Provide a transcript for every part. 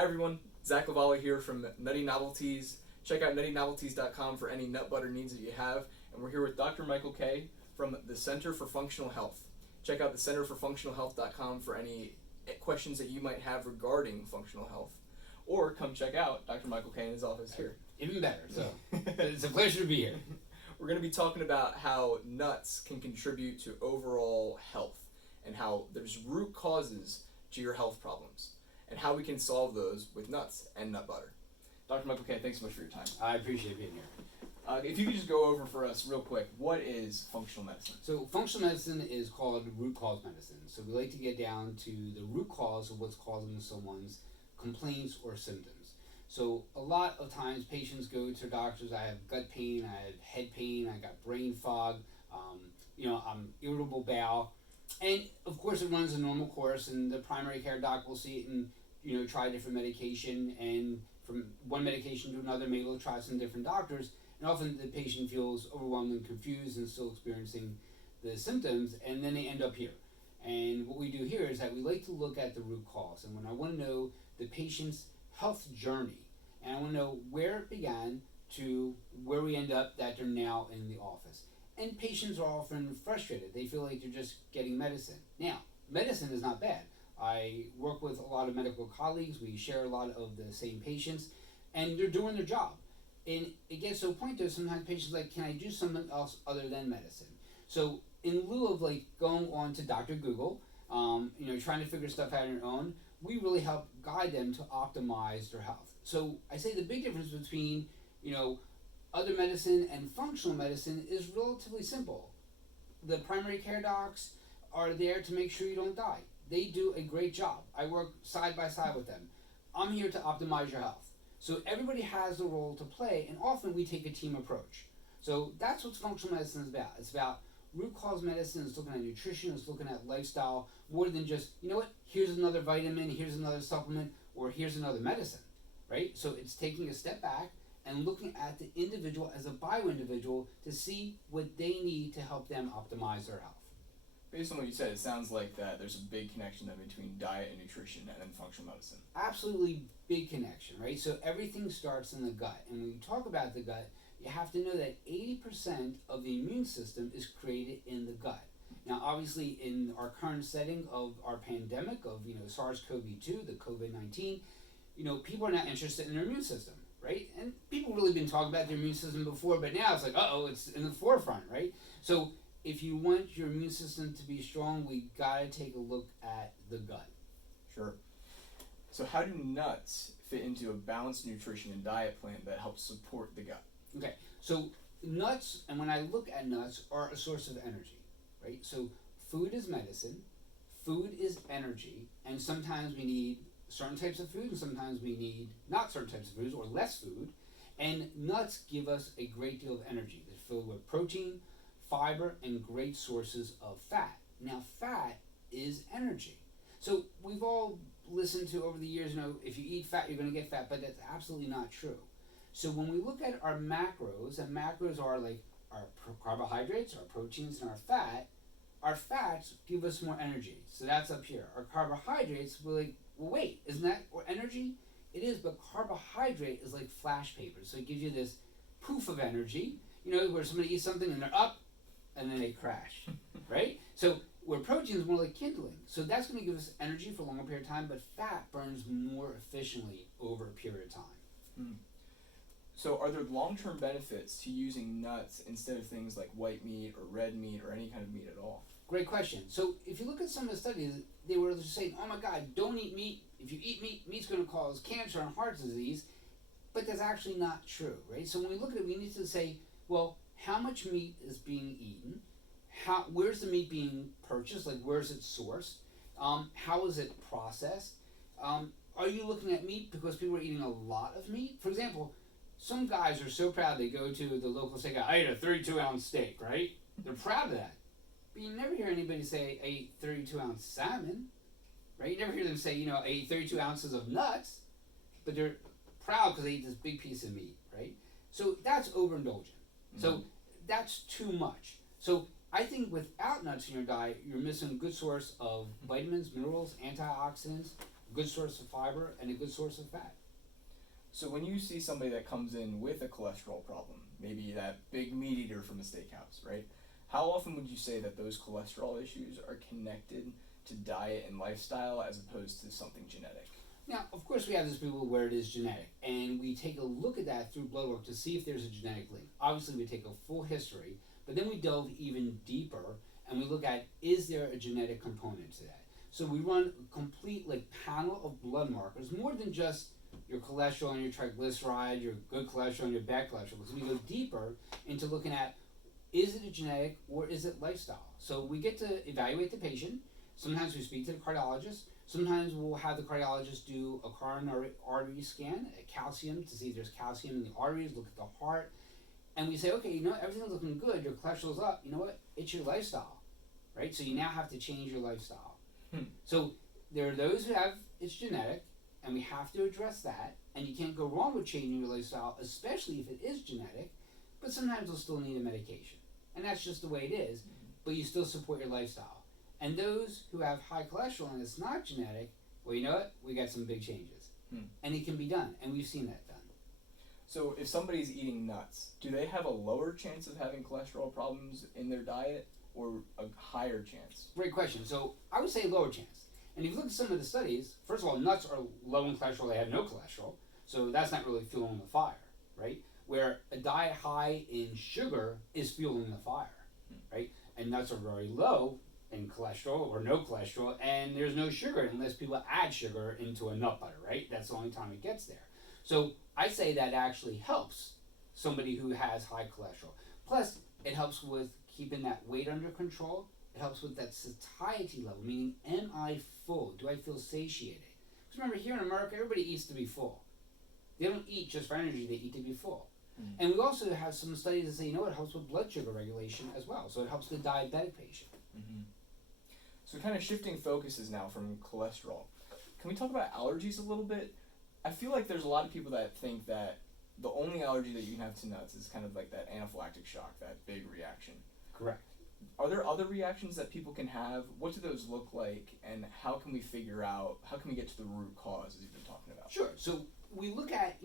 Hi everyone, Zach Lavala here from Nutty Novelties. Check out nuttynovelties.com for any nut butter needs that you have. And we're here with Dr. Michael Kay from the Center for Functional Health. Check out the centerforfunctionalhealth.com for any questions that you might have regarding functional health. Or come check out Dr. Michael Kay in his office here. Even better, so it's a pleasure to be here. We're going to be talking about how nuts can contribute to overall health and how there's root causes to your health problems and how we can solve those with nuts and nut butter. Dr. Michael Kay, thanks so much for your time. I appreciate being here. If you could just go over for us real quick, what is functional medicine? So functional medicine is called root cause medicine. So we like to get down to the root cause of what's causing someone's complaints or symptoms. So a lot of times patients go to doctors, I have gut pain, I have head pain, I got brain fog, I'm irritable bowel. And of course it runs a normal course, and the primary care doc will see it and try different medication, and from one medication to another, maybe they'll try some different doctors, and often the patient feels overwhelmed and confused and still experiencing the symptoms, and then they end up here. And what we do here is that we like to look at the root cause, and when I want to know the patient's health journey, and I want to know where it began to where we end up that they're now in the office. And patients are often frustrated. They feel like they're just getting medicine. Now, medicine is not bad. I work with a lot of medical colleagues. We share a lot of the same patients, and they're doing their job. And it gets to a point that sometimes patients are like, can I do something else other than medicine? So in lieu of like going on to Dr. Google, trying to figure stuff out on your own, we really help guide them to optimize their health. So I say the big difference between, other medicine and functional medicine is relatively simple. The primary care docs are there to make sure you don't die. They do a great job. I work side by side with them. I'm here to optimize your health. So everybody has a role to play, and often we take a team approach. So that's what functional medicine is about. It's about root cause medicine. It's looking at nutrition. It's looking at lifestyle, more than just, here's another vitamin, here's another supplement, or here's another medicine, right? So it's taking a step back and looking at the individual as a bio-individual to see what they need to help them optimize their health. Based on what you said, it sounds like that there's a big connection then between diet and nutrition and then functional medicine. Absolutely big connection, right? So everything starts in the gut. And when you talk about the gut, you have to know that 80% of the immune system is created in the gut. Now, obviously, in our current setting of our pandemic of, SARS-CoV-2, the COVID-19, people are not interested in their immune system, right? And people really been talking about their immune system before, but now it's like, it's in the forefront, right? So if you want your immune system to be strong, we gotta take a look at the gut. Sure. So how do nuts fit into a balanced nutrition and diet plan that helps support the gut? Okay, so nuts, and when I look at nuts, are a source of energy, right? So food is medicine, food is energy, and sometimes we need certain types of food, and sometimes we need not certain types of foods or less food, and nuts give us a great deal of energy. They're filled with protein, fiber, and great sources of fat. Now, fat is energy. So we've all listened to over the years, if you eat fat, you're going to get fat, but that's absolutely not true. So when we look at our macros, and macros are like our carbohydrates, our proteins, and our fats give us more energy. So that's up here. Our carbohydrates, we're like, well, wait, isn't that energy? It is, but carbohydrate is like flash paper. So it gives you this poof of energy, where somebody eats something and they're up, and then they crash, right? So where protein is more like kindling. So that's going to give us energy for a longer period of time, but fat burns more efficiently over a period of time. Mm. So are there long-term benefits to using nuts instead of things like white meat or red meat or any kind of meat at all? Great question. So if you look at some of the studies, they were just saying, oh my God, don't eat meat. If you eat meat, meat's going to cause cancer and heart disease. But that's actually not true, right? So when we look at it, we need to say, well, how much meat is being eaten? Where's the meat being purchased? Like, where's it sourced? How is it processed? Are you looking at meat because people are eating a lot of meat? For example, some guys are so proud they go to the local steak. I ate a 32-ounce steak, right? They're proud of that. But you never hear anybody say I ate 32-ounce salmon, right? You never hear them say, I ate 32 ounces of nuts, but they're proud because they ate this big piece of meat, right? So that's overindulgent. Mm-hmm. So that's too much. So I think without nuts in your diet, you're missing a good source of vitamins, minerals, antioxidants, a good source of fiber and a good source of fat. So when you see somebody that comes in with a cholesterol problem, maybe that big meat eater from a steakhouse, right? How often would you say that those cholesterol issues are connected to diet and lifestyle as opposed to something genetic? Now, of course, we have those people where it is genetic, and we take a look at that through blood work to see if there's a genetic link. Obviously, we take a full history, but then we delve even deeper and we look at, is there a genetic component to that? So we run a complete panel of blood markers, more than just your cholesterol and your triglyceride, your good cholesterol and your bad cholesterol, because we go deeper into looking at, is it a genetic or is it lifestyle? So we get to evaluate the patient. Sometimes we speak to the cardiologist. Sometimes we'll have the cardiologist do a coronary artery scan, a calcium, to see if there's calcium in the arteries, look at the heart. And we say, okay, everything's looking good, your cholesterol's up, you know what? It's your lifestyle, right? So you now have to change your lifestyle. So there are those who have, it's genetic, and we have to address that. And you can't go wrong with changing your lifestyle, especially if it is genetic, but sometimes you'll still need a medication. And that's just the way it is, but you still support your lifestyle. And those who have high cholesterol and it's not genetic, well, you know what? We got some big changes. And it can be done, and we've seen that done. So if somebody's eating nuts, do they have a lower chance of having cholesterol problems in their diet or a higher chance? Great question. So I would say lower chance. And if you look at some of the studies, first of all, nuts are low in cholesterol, they have no cholesterol, so that's not really fueling the fire, right? Where a diet high in sugar is fueling the fire, right? And nuts are very low in cholesterol or no cholesterol, and there's no sugar unless people add sugar into a nut butter, right? That's the only time it gets there. So I say that actually helps somebody who has high cholesterol. Plus, it helps with keeping that weight under control. It helps with that satiety level, meaning, am I full? Do I feel satiated? Because remember, here in America, everybody eats to be full. They don't eat just for energy, they eat to be full. And we also have some studies that say, it helps with blood sugar regulation as well. So it helps the diabetic patient. So kind of shifting focuses now from cholesterol. Can we talk about allergies a little bit? I feel like there's a lot of people that think that the only allergy that you can have to nuts is kind of like that anaphylactic shock, that big reaction. Correct. Are there other reactions that people can have? What do those look like? And how can we get to the root cause, as you've been talking about? Sure. So we look at,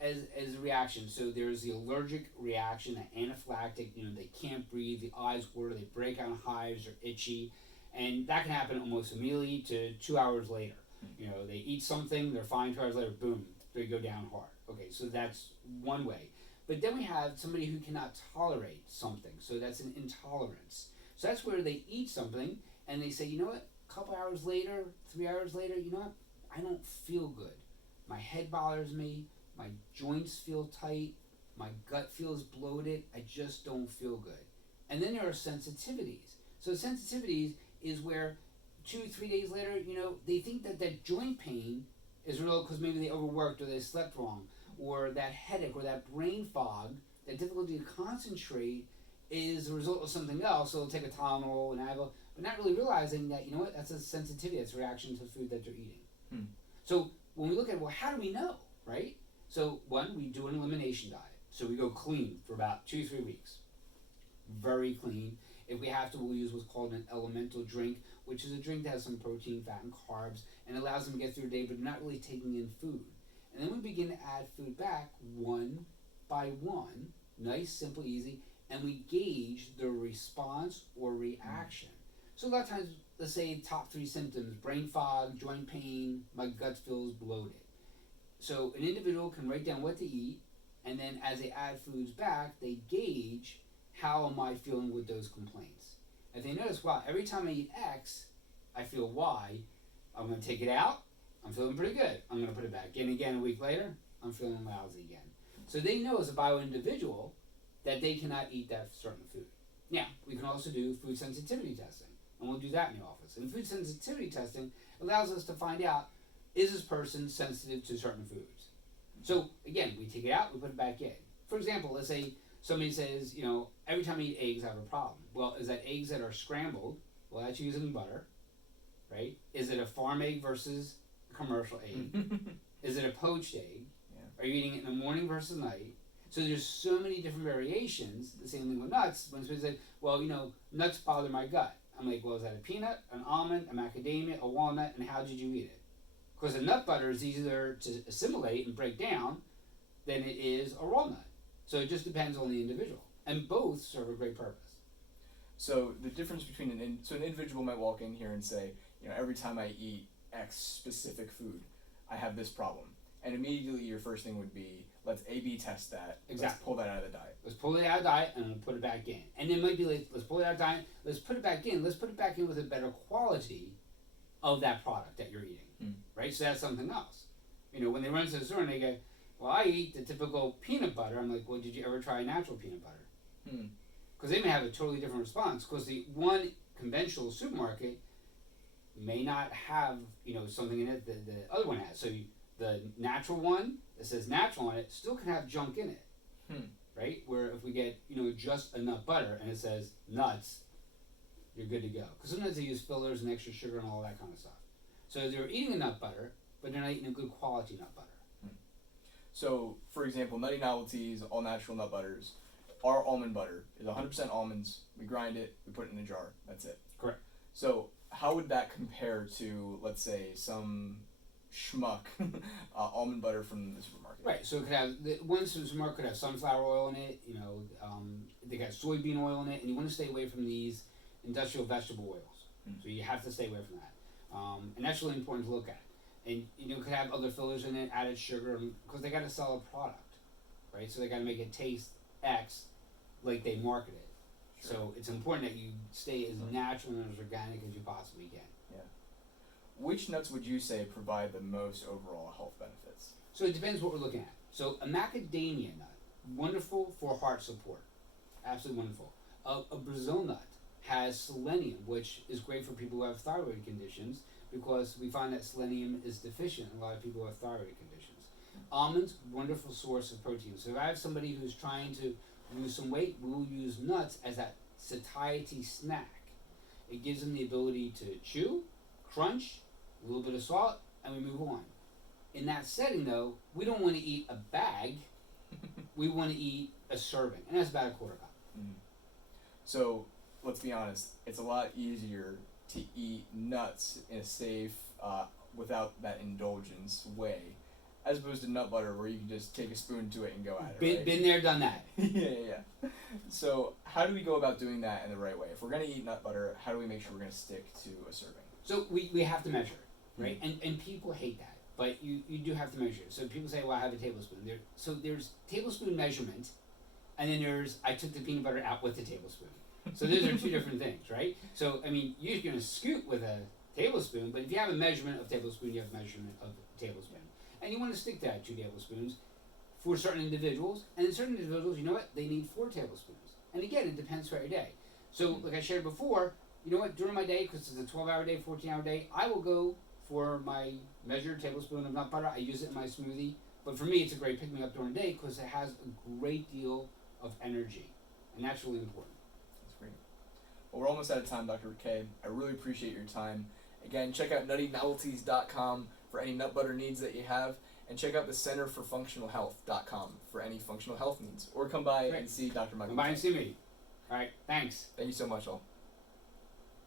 as a reaction. So there's the allergic reaction, the anaphylactic, they can't breathe, the eyes water, they break out in hives, or itchy. And that can happen almost immediately to 2 hours later. They eat something, they're fine, 2 hours later, boom, they go down hard. Okay, so that's one way. But then we have somebody who cannot tolerate something, so that's an intolerance. So that's where they eat something and they say, a couple hours later, 3 hours later, I don't feel good. My head bothers me, my joints feel tight, my gut feels bloated, I just don't feel good. And then there are sensitivities. So sensitivities is where 2-3 days later, they think that joint pain is real because maybe they overworked or they slept wrong, or that headache or that brain fog, that difficulty to concentrate is a result of something else. So they'll take a Tylenol and Advil, but not really realizing that, that's a sensitivity, that's a reaction to the food that they're eating. So when we look at, how do we know, right? So one, we do an elimination diet. So we go clean for about 2-3 weeks. Very clean. If we have to, we'll use what's called an elemental drink, which is a drink that has some protein, fat, and carbs, and allows them to get through the day, but not really taking in food. And then we begin to add food back one by one, nice, simple, easy, and we gauge the response or reaction. So a lot of times, let's say top 3 symptoms: brain fog, joint pain, my gut feels bloated. So an individual can write down what to eat, and then as they add foods back, they gauge, how am I feeling with those complaints? If they notice, wow, every time I eat X, I feel Y, I'm going to take it out, I'm feeling pretty good. I'm going to put it back in again a week later, I'm feeling lousy again. So they know as a bio-individual that they cannot eat that certain food. Now, we can also do food sensitivity testing, and we'll do that in the office. And food sensitivity testing allows us to find out, is this person sensitive to certain foods? So again, we take it out, we put it back in. For example, let's say somebody says, every time I eat eggs, I have a problem. Well, is that eggs that are scrambled? Well, that's using butter, right? Is it a farm egg versus a commercial egg? Is it a poached egg? Yeah. Are you eating it in the morning versus night? So there's so many different variations. The same thing with nuts. When somebody says, well, nuts bother my gut. I'm like, well, is that a peanut, an almond, a macadamia, a walnut, and how did you eat it? Because a nut butter is easier to assimilate and break down than it is a raw nut. So it just depends on the individual. And both serve a great purpose. So the difference between an individual might walk in here and say, every time I eat X specific food, I have this problem. And immediately your first thing would be, let's A/B test that. Exactly. Let's pull that out of the diet. Let's pull it out of the diet and put it back in. And it might be like, let's pull it out of the diet, let's put it back in. Let's put it back in with a better quality of that product that you're eating. Right? So that's something else. When they run to the store and they go, well, I eat the typical peanut butter. I'm like, well, did you ever try natural peanut butter? Because they may have a totally different response. Because the one conventional supermarket may not have, something in it that the other one has. So the natural one that says natural on it still can have junk in it. Right? Where if we get, just a nut butter and it says nuts, you're good to go. Because sometimes they use fillers and extra sugar and all that kind of stuff. So they're eating a nut butter, but they're not eating a good quality nut butter. So, for example, Nutty Novelties, all natural nut butters, our almond butter is 100% almonds. We grind it, we put it in a jar. That's it. Correct. So, how would that compare to, let's say, some schmuck almond butter from the supermarket? Right. So it could have one supermarket could have sunflower oil in it. They got soybean oil in it, and you want to stay away from these industrial vegetable oils. So you have to stay away from that, and that's really important to look at. And could have other fillers in it, added sugar, because they got to sell a product, right? So they got to make it taste X, like they market it. Sure. So it's important that you stay as natural and as organic as you possibly can. Yeah. Which nuts would you say provide the most overall health benefits? So it depends what we're looking at. So a macadamia nut, wonderful for heart support, absolutely wonderful. A Brazil nut has selenium, which is great for people who have thyroid conditions, because we find that selenium is deficient in a lot of people who have thyroid conditions. Almonds, wonderful source of protein. So if I have somebody who's trying to lose some weight, we will use nuts as that satiety snack. It gives them the ability to chew, crunch, a little bit of salt, and we move on. In that setting, though, we don't want to eat a bag. We want to eat a serving, and that's about a quarter cup. So let's be honest, it's a lot easier to eat nuts in a safe, without that indulgence way, as opposed to nut butter where you can just take a spoon to it and go at it. Been there, done that. Yeah. So how do we go about doing that in the right way? If we're going to eat nut butter, how do we make sure we're going to stick to a serving? So we have to measure it, right? And people hate that, but you do have to measure it. So people say, well, I have a tablespoon. So there's tablespoon measurement, and then there's I took the peanut butter out with the tablespoon. So those are two different things, right? So, you're going to scoop with a tablespoon, but if you have a measurement of tablespoon, you have a measurement of tablespoon. And you want to stick to that 2 tablespoons for certain individuals. And in certain individuals, they need 4 tablespoons. And again, it depends for every day. So, like I shared before, during my day, because it's a 12-hour day, 14-hour day, I will go for my measured tablespoon of nut butter. I use it in my smoothie. But for me, it's a great pick-me-up during the day because it has a great deal of energy. And that's really important. Well, we're almost out of time, Dr. K. I really appreciate your time. Again, check out nuttynovelties.com for any nut butter needs that you have, and check out the Center for Functional Health.com for any functional health needs. Or come by and see Dr. Michael. Come by and see me. All right, thanks. Thank you so much, all.